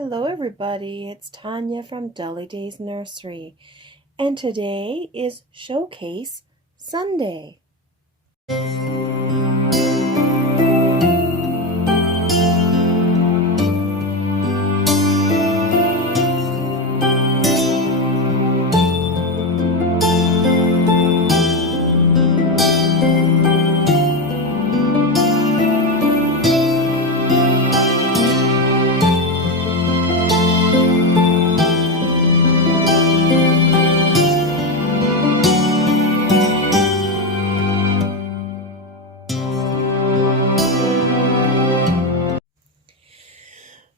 Hello everybody, it's Tanya from Dolly Days Nursery, and today is Showcase Sunday.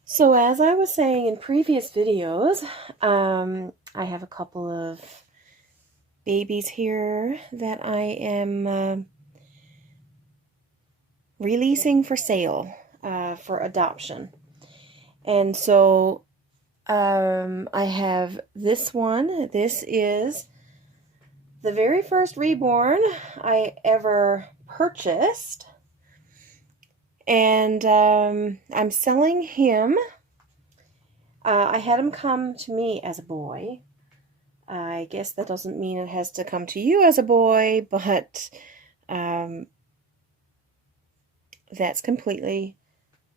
So as I was saying in previous videos, I have a couple of babies here that I am releasing for sale for adoption. And so I have this one. This is the very first reborn I ever purchased. And I'm selling him. I had him come to me as a boy. I guess that doesn't mean it has to come to you as a boy, but that's completely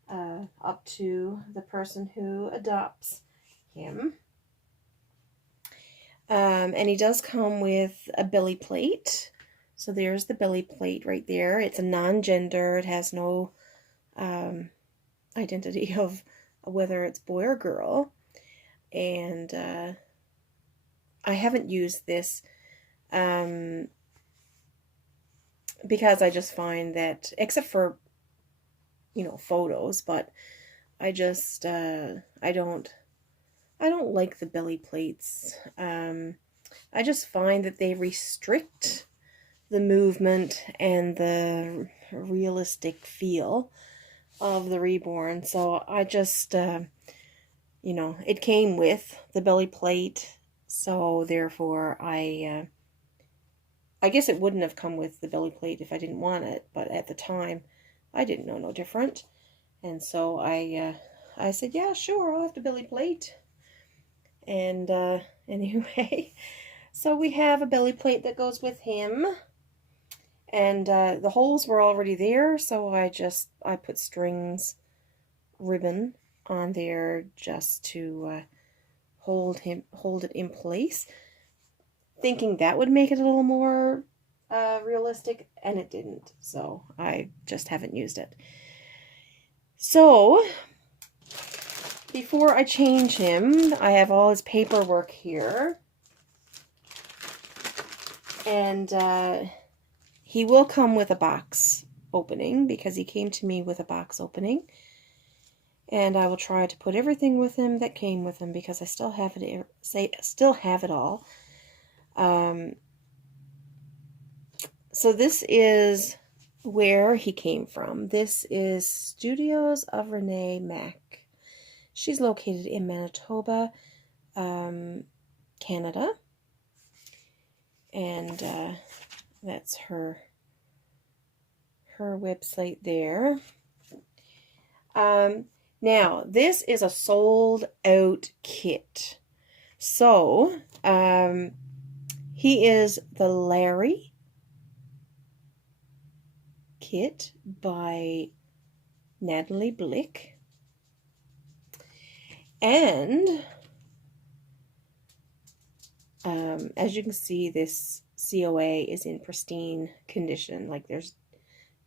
up to the person who adopts him. And he does come with a belly plate. So there's the belly plate right there. It's a non-gender. It has no identity of whether it's boy or girl. And I haven't used this because I just find that, except for photos, but I just I don't like the belly plates. I just find that they restrict the movement and the realistic feel of the reborn. So I just it came with the belly plate, so therefore I guess it wouldn't have come with the belly plate if I didn't want it, but at the time I didn't know no different. And so I said, yeah, sure, I'll have the belly plate. And anyway, so we have a belly plate that goes with him. And the holes were already there, so I put strings, ribbon on there just to hold it in place, thinking that would make it a little more realistic, and it didn't. So I just haven't used it. So before I change him, I have all his paperwork here, and he will come with a box opening because he came to me with a box opening. And I will try to put everything with him that came with him because I still have it all. So this is where he came from. This is Studios of Renee Mack. She's located in Manitoba, Canada. And that's her website there. Now, this is a sold out kit. So, he is the Larry kit by Natalie Blick. And as you can see, this COA is in pristine condition. Like there's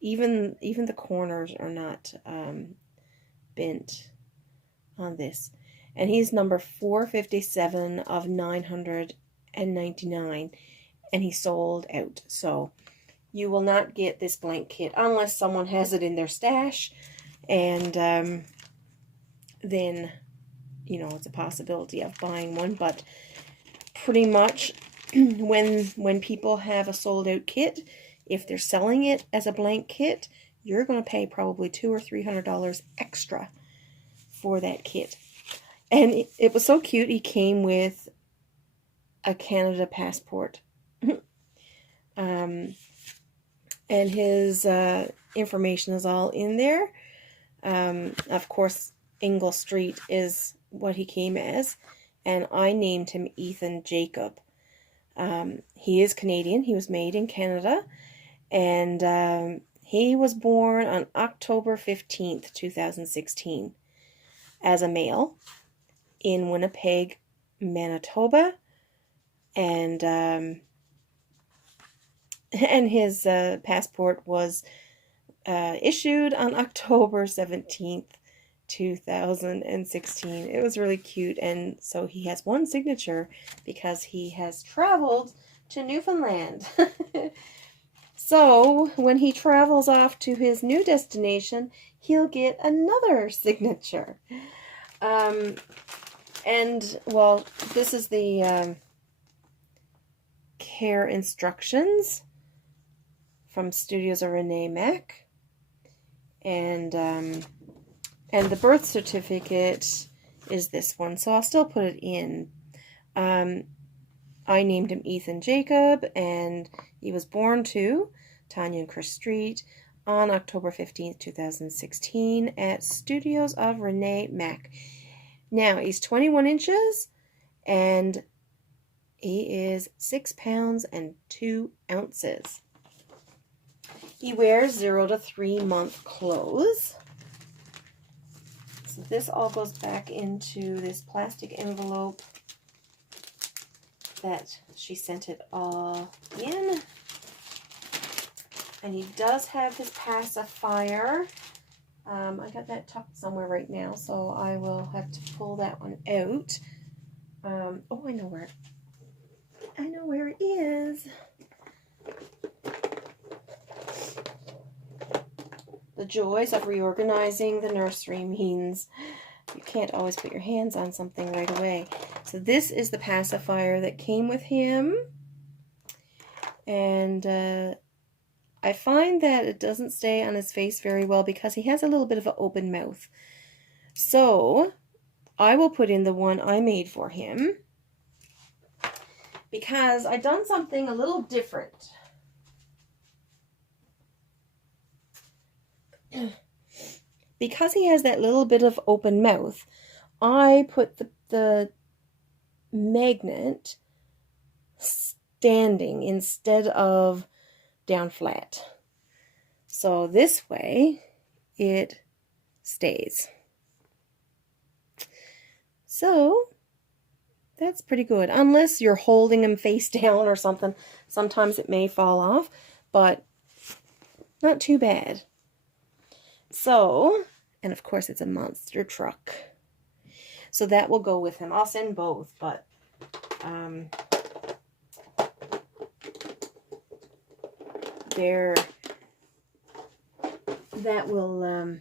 even the corners are not bent on this. And he's number 457 of 999, and he sold out. So you will not get this blank kit unless someone has it in their stash, and then it's a possibility of buying one. But pretty much when people have a sold out kit, if they're selling it as a blank kit, you're going to pay probably $200 or $300 extra for that kit. And it was so cute. He came with a Canada passport. And his information is all in there. Of course, Ingle Street is what he came as, and I named him Ethan Jacob. He is Canadian. He was made in Canada, and he was born on October 15th, 2016, as a male in Winnipeg, Manitoba, and his passport was issued on October 17th, 2016. It was really cute, and so he has one signature because he has traveled to Newfoundland. So when he travels off to his new destination, he'll get another signature. And well, this is the care instructions from Studios of Renee Mac, and the birth certificate is this one, so I'll still put it in. I named him Ethan Jacob, and he was born to Tanya and Chris Street on October 15th, 2016 at Studios of Renee Mac. Now, he's 21 inches, and he is 6 pounds and 2 ounces. He wears 0 to 3 month clothes. So this all goes back into this plastic envelope that she sent it all in. And he does have his pacifier. I got that tucked somewhere right now, so I will have to pull that one out. Oh, I know where it is. The joys of reorganizing the nursery means you can't always put your hands on something right away. So this is the pacifier that came with him. And I find that it doesn't stay on his face very well because he has a little bit of an open mouth. So I will put in the one I made for him because I've done something a little different. Because he has that little bit of open mouth, I put the magnet standing instead of down flat. So this way it stays. So that's pretty good. Unless you're holding him face down or something. Sometimes it may fall off, but not too bad. So, and of course it's a monster truck. So that will go with him. I'll send both, but that will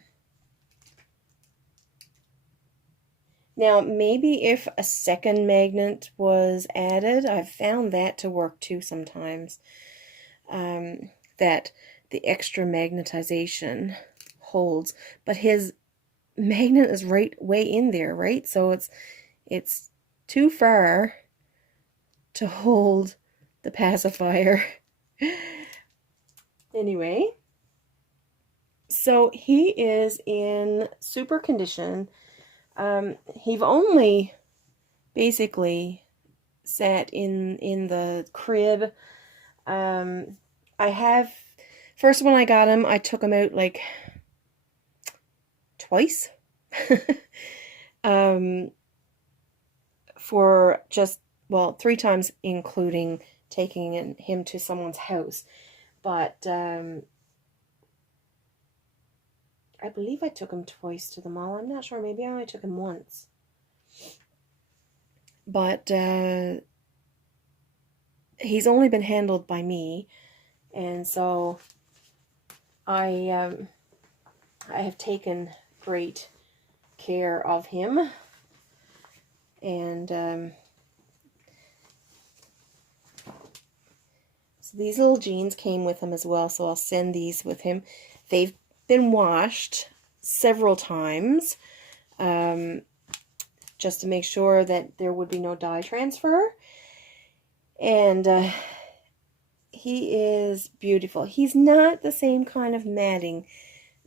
now maybe if a second magnet was added, I've found that to work too sometimes, that the extra magnetization holds, but his magnet is right way in there, right? So it's too far to hold the pacifier. Anyway, so he is in super condition. He've only basically sat in the crib. First when I got him, I took him out like twice. For just, well, 3 times including taking him to someone's house. But I believe I took him twice to the mall. I'm not sure. Maybe I only took him once. But he's only been handled by me. And so I have taken great care of him. And so these little jeans came with him as well, so I'll send these with him. They've been washed several times just to make sure that there would be no dye transfer. And he is beautiful. He's not the same kind of matting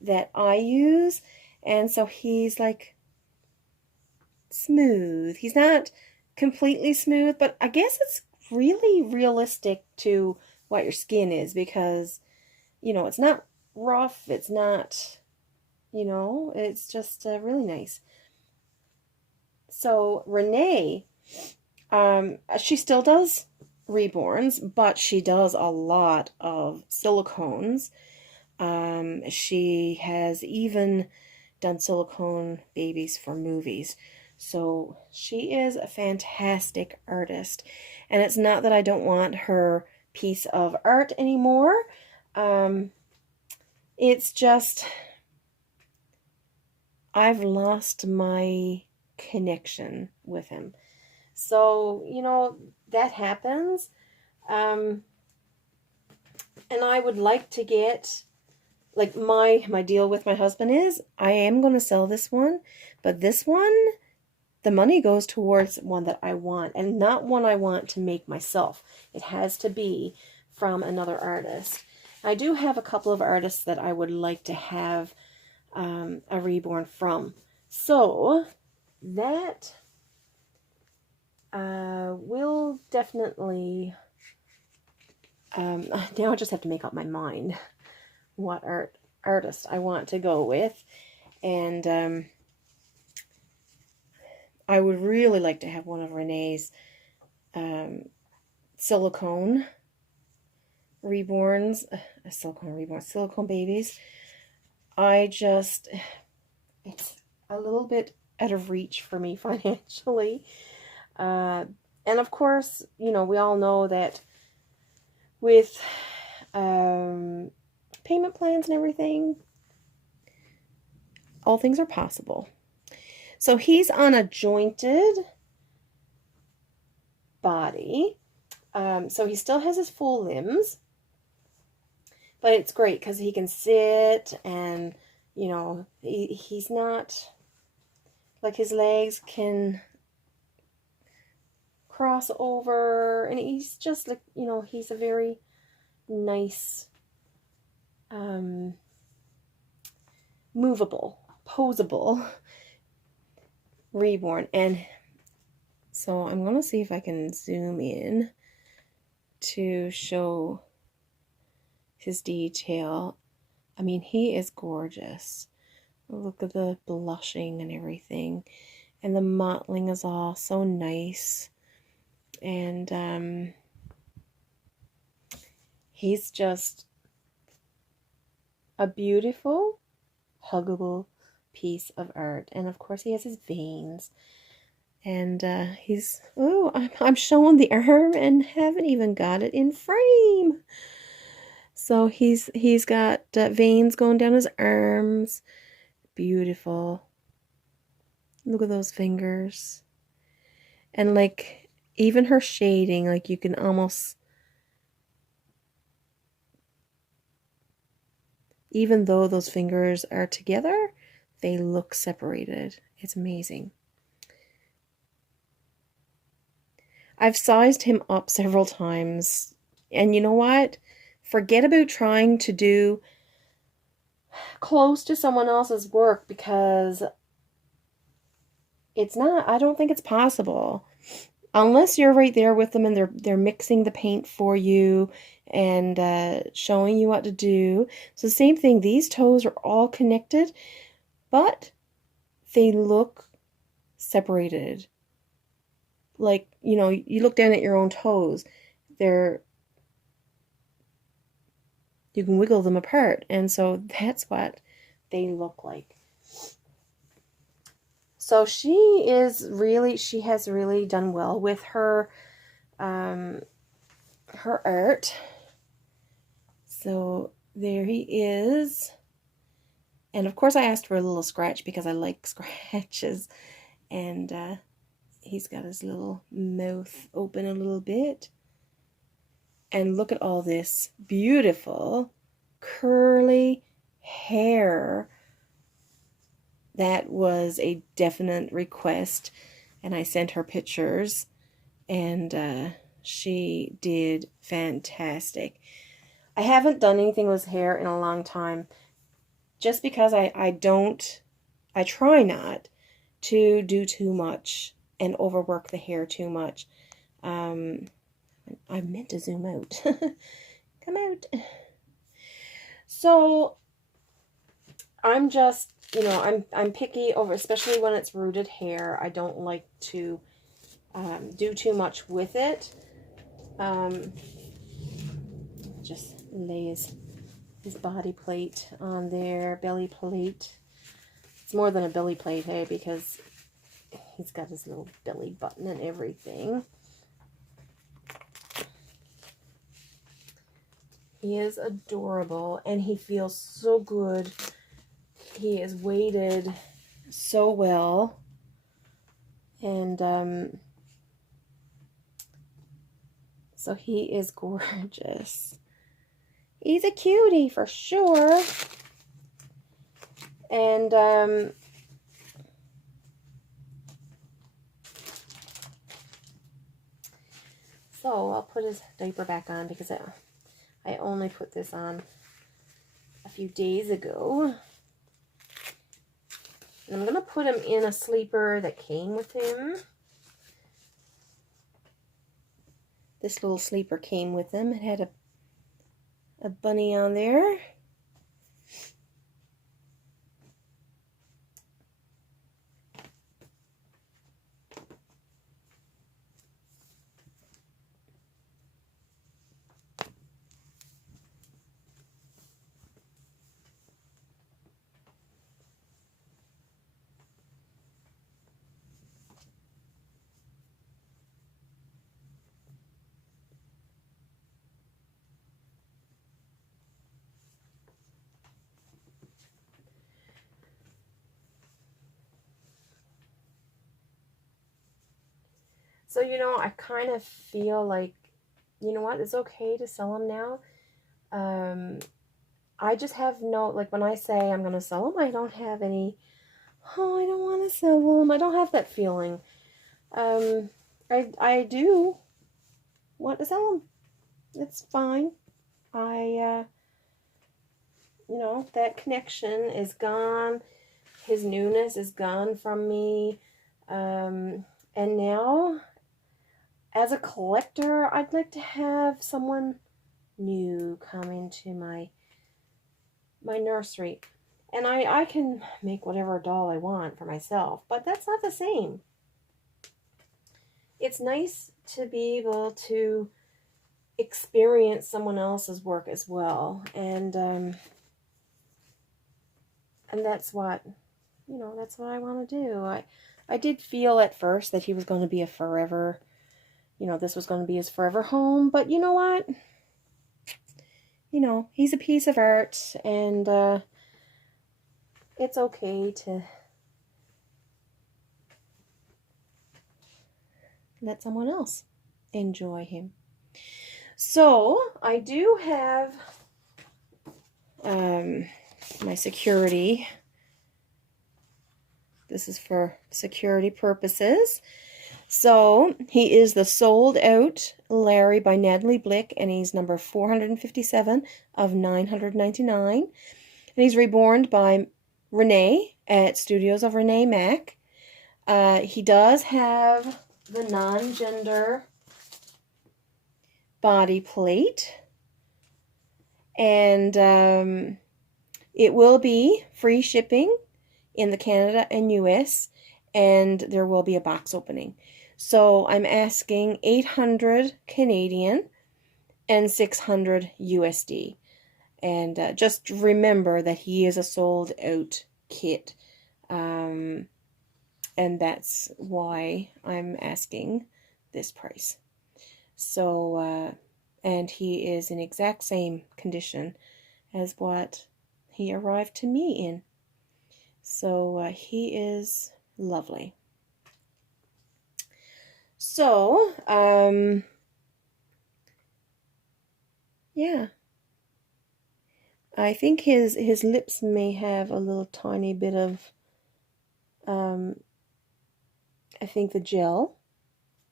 that I use, and so he's like smooth. He's not completely smooth, but I guess it's really realistic to what your skin is because, you know, it's not rough, it's not, you know, it's just really nice. So Renee, she still does reborns, but she does a lot of silicones. She has even done silicone babies for movies. So she is a fantastic artist. And it's not that I don't want her piece of art anymore. It's just I've lost my connection with him. So, you know, that happens. And I would like to get, like, my deal with my husband is I am going to sell this one, but this one, the money goes towards one that I want and not one I want to make myself. It has to be from another artist. I do have a couple of artists that I would like to have a reborn from. So that will definitely, now I just have to make up my mind what artist I want to go with. And I would really like to have one of Renee's silicone reborns, silicone babies. It's a little bit out of reach for me financially. And of course, you know, we all know that with payment plans and everything, all things are possible. So he's on a jointed body. So he still has his full limbs. But it's great because he can sit and, you know, he's not, like his legs can cross over. And he's just like, you know, he's a very nice, movable, posable reborn. And so I'm going to see if I can zoom in to show his detail. I mean, he is gorgeous. Look at the blushing and everything. And the mottling is all so nice. And he's just a beautiful, huggable piece of art. And of course he has his veins. And he's, oh, I'm showing the arm and haven't even got it in frame. So he's got veins going down his arms. Beautiful. Look at those fingers. And like even her shading, like you can almost, even though those fingers are together, they look separated. It's amazing. I've sized him up several times. And you know what? Forget about trying to do close to someone else's work because it's not, I don't think it's possible. Unless you're right there with them and they're mixing the paint for you and showing you what to do. So same thing, these toes are all connected, but they look separated. Like, you know, you look down at your own toes. You can wiggle them apart. And so that's what they look like. So she has really done well with her, her art. So there he is. And of course I asked for a little scratch because I like scratches. And he's got his little mouth open a little bit. And look at all this beautiful curly hair. That was a definite request. And I sent her pictures. And she did fantastic. I haven't done anything with hair in a long time. Just because I try not to do too much and overwork the hair too much. I meant to zoom out. Come out. So I'm just, you know, I'm picky over, especially when it's rooted hair. I don't like to do too much with it. Just lays his body plate on there, belly plate. It's more than a belly plate, hey, because he's got his little belly button and everything. He is adorable, and he feels so good. He is weighted so well, and so he is gorgeous. He's a cutie for sure. And so I'll put his diaper back on because I only put this on a few days ago. And I'm going to put him in a sleeper that came with him. This little sleeper came with him. It had a bunny on there. So, you know, I kind of feel like, you know what, it's okay to sell them now. I just have no, like when I say I'm going to sell them, I don't have any, oh, I don't want to sell them. I don't have that feeling. I do want to sell them. It's fine. You know, that connection is gone. His newness is gone from me. And now, as a collector, I'd like to have someone new come into my nursery. And I can make whatever doll I want for myself, but that's not the same. It's nice to be able to experience someone else's work as well. And that's what, you know, that's what I want to do. I did feel at first that he was going to be a forever, you know, this was going to be his forever home, but you know what? You know, he's a piece of art, and it's okay to let someone else enjoy him. So, I do have my security. This is for security purposes. So, he is the Sold Out Larry by Natalie Blick, and he's number 457 of 999. And he's reborn by Renee at Studios of Renee Mac. He does have the non-gender body plate, and it will be free shipping in the Canada and US, and there will be a box opening. So I'm asking 800 Canadian and 600 USD. And just remember that he is a sold out kit. And that's why I'm asking this price. So, and he is in exact same condition as what he arrived to me in. So, he is lovely. So, yeah. I think his lips may have a little tiny bit of, I think the gel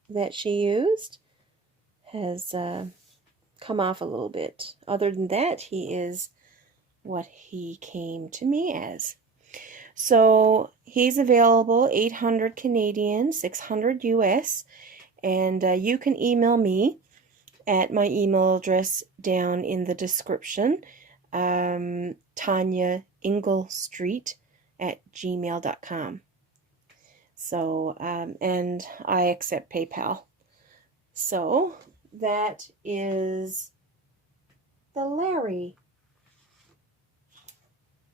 that she used has come off a little bit. Other than that, he is what he came to me as. So he's available 800 Canadian, 600 US, and you can email me at my email address down in the description, Tanya Inglestreet at gmail.com. So, and I accept PayPal. So that is the Larry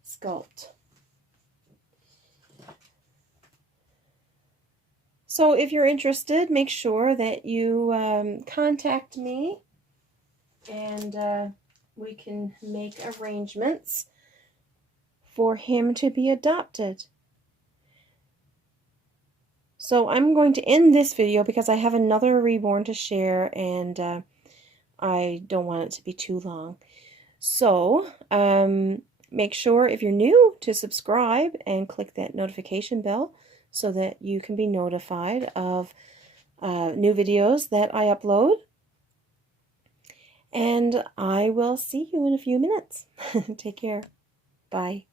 sculpt. So if you're interested, make sure that you contact me, and we can make arrangements for him to be adopted. So I'm going to end this video because I have another reborn to share, and I don't want it to be too long. So make sure, if you're new, to subscribe and click that notification bell so that you can be notified of new videos that I upload. And I will see you in a few minutes. Take care. Bye.